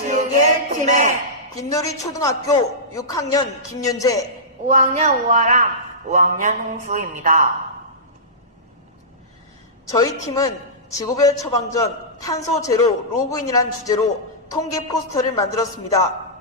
지우개 팀의 빈누리 초등학교 6학년 김윤재, 5학년 오아람, 5학년 홍수입니다. 저희 팀은 지구별 처방전 탄소 제로 로그인이란 주제로 통계 포스터를 만들었습니다.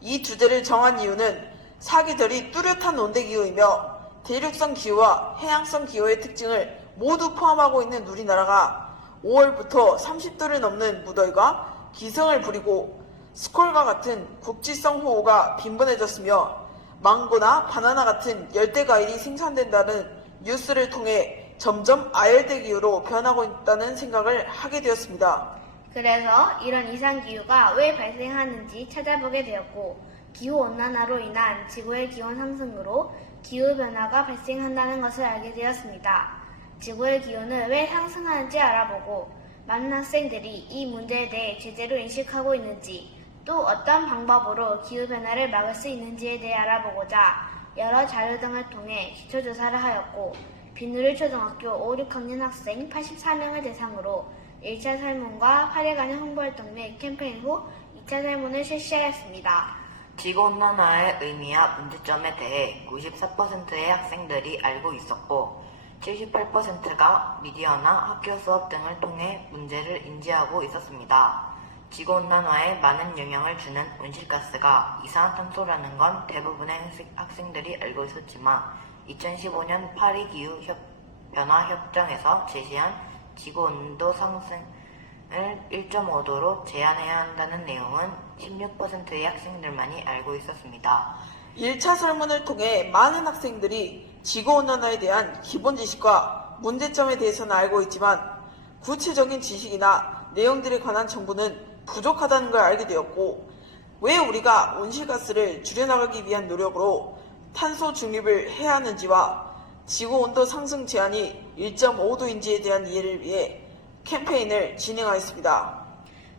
이 주제를 정한 이유는 사계절이 뚜렷한 온대기후이며 대륙성 기후와 해양성 기후의 특징을 모두 포함하고 있는 우리나라가 5월부터 30도를 넘는 무더위가 기승을 부리고 스콜과 같은 국지성 호우가 빈번해졌으며 망고나 바나나 같은 열대 과일이 생산된다는 뉴스를 통해 점점 아열대 기후로 변하고 있다는 생각을 하게 되었습니다. 그래서 이런 이상기후가 왜 발생하는지 찾아보게 되었고 기후온난화로 인한 지구의 기온 상승으로 기후변화가 발생한다는 것을 알게 되었습니다. 지구의 기온은 왜 상승하는지 알아보고 많은 학생들이 이 문제에 대해 제대로 인식하고 있는지 또 어떤 방법으로 기후변화를 막을 수 있는지에 대해 알아보고자 여러 자료 등을 통해 기초조사를 하였고 빈누리 초등학교 5, 6학년 학생 84명을 대상으로 1차 설문과 8일간의 홍보활동 및 캠페인 후 2차 설문을 실시하였습니다. 지구온난화의 의미와 문제점에 대해 94%의 학생들이 알고 있었고 78%가 미디어나 학교 수업 등을 통해 문제를 인지하고 있었습니다. 지구온난화에 많은 영향을 주는 온실가스가 이산화탄소라는 건 대부분의 학생들이 알고 있었지만 2015년 파리 기후변화협정에서 제시한 지구온도 상승을 1.5도로 제한해야 한다는 내용은 16%의 학생들만이 알고 있었습니다. 1차 설문을 통해 많은 학생들이 지구온난화에 대한 기본 지식과 문제점에 대해서는 알고 있지만 구체적인 지식이나 내용들에 관한 정보는 부족하다는 걸 알게 되었고 왜 우리가 온실가스를 줄여나가기 위한 노력으로 탄소 중립을 해야 하는지와 지구온도 상승 제한이 1.5도인지에 대한 이해를 위해 캠페인을 진행하였습니다.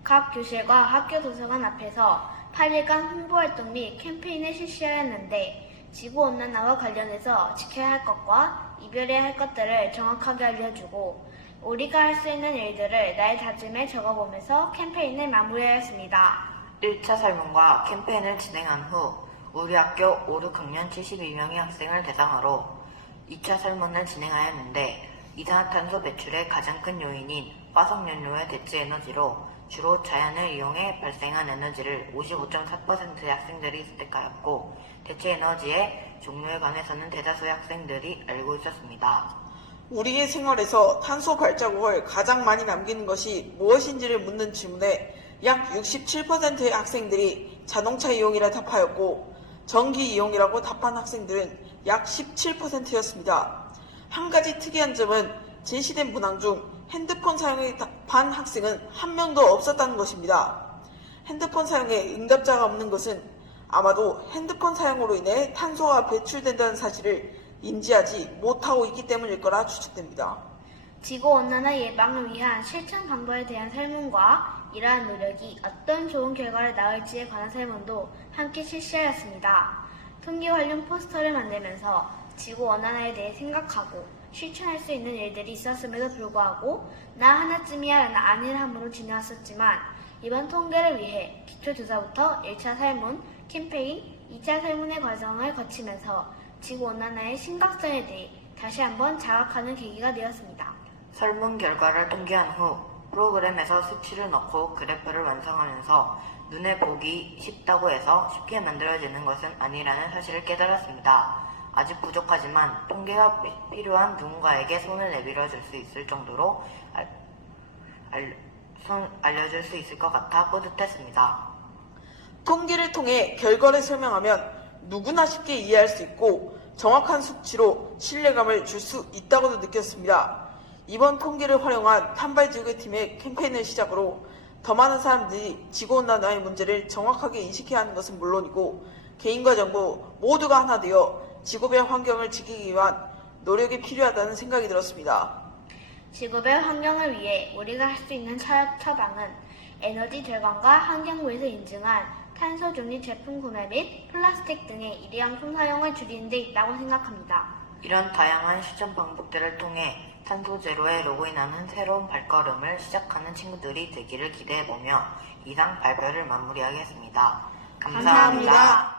각 교실과 학교 도서관 앞에서 8일간 홍보활동 및 캠페인을 실시하였는데 지구온난화와 관련해서 지켜야 할 것과 이별해야 할 것들을 정확하게 알려주고 우리가 할 수 있는 일들을 나의 다짐에 적어보면서 캠페인을 마무리하였습니다. 1차 설문과 캠페인을 진행한 후 우리 학교 5, 6학년 72명의 학생을 대상으로 2차 설문을 진행하였는데 이산화탄소 배출의 가장 큰 요인인 화석연료의 대체 에너지로 주로 자연을 이용해 발생한 에너지를 55.4%의 학생들이 선택하였고 대체 에너지의 종류에 관해서는 대다수의 학생들이 알고 있었습니다. 우리의 생활에서 탄소 발자국을 가장 많이 남기는 것이 무엇인지를 묻는 질문에 약 67%의 학생들이 자동차 이용이라 답하였고 전기 이용이라고 답한 학생들은 약 17%였습니다. 한 가지 특이한 점은 제시된 문항 중 핸드폰 사용에 답한 학생은 한 명도 없었다는 것입니다. 핸드폰 사용에 응답자가 없는 것은 아마도 핸드폰 사용으로 인해 탄소가 배출된다는 사실을 인지하지 못하고 있기 때문일 거라 추측됩니다. 지구온난화 예방을 위한 실천 방법에 대한 설문과 이러한 노력이 어떤 좋은 결과를 낳을지에 관한 설문도 함께 실시하였습니다. 통계 관련 포스터를 만들면서 지구온난화에 대해 생각하고 실천할 수 있는 일들이 있었음에도 불구하고 나 하나쯤이야 라는 안일함으로 지내왔었지만 이번 통계를 위해 기초조사부터 1차 설문, 캠페인, 2차 설문의 과정을 거치면서 지구온난화의 심각성에 대해 다시 한번 자각하는 계기가 되었습니다. 설문 결과를 통계한 후 프로그램에서 수치를 넣고 그래프를 완성하면서 눈에 보기 쉽다고 해서 쉽게 만들어지는 것은 아니라는 사실을 깨달았습니다. 아직 부족하지만 통계가 필요한 누군가에게 손을 내밀어 줄 수 있을 정도로 알려줄 수 있을 것 같아 뿌듯했습니다. 통계를 통해 결과를 설명하면 누구나 쉽게 이해할 수 있고 정확한 수치로 신뢰감을 줄 수 있다고도 느꼈습니다. 이번 통계를 활용한 탄발지구팀의 캠페인을 시작으로 더 많은 사람들이 지구온난화의 문제를 정확하게 인식해야 하는 것은 물론이고 개인과 정부 모두가 하나 되어 지구별 환경을 지키기 위한 노력이 필요하다는 생각이 들었습니다. 지구별 환경을 위해 우리가 할 수 있는 처방은 에너지 절감과 환경부에서 인증한 탄소 중립 제품 구매 및 플라스틱 등의 일회용품 사용을 줄이는 데 있다고 생각합니다. 이런 다양한 실천 방법들을 통해 탄소 제로에 로그인하는 새로운 발걸음을 시작하는 친구들이 되기를 기대해보며 이상 발표를 마무리하겠습니다. 감사합니다. 감사합니다.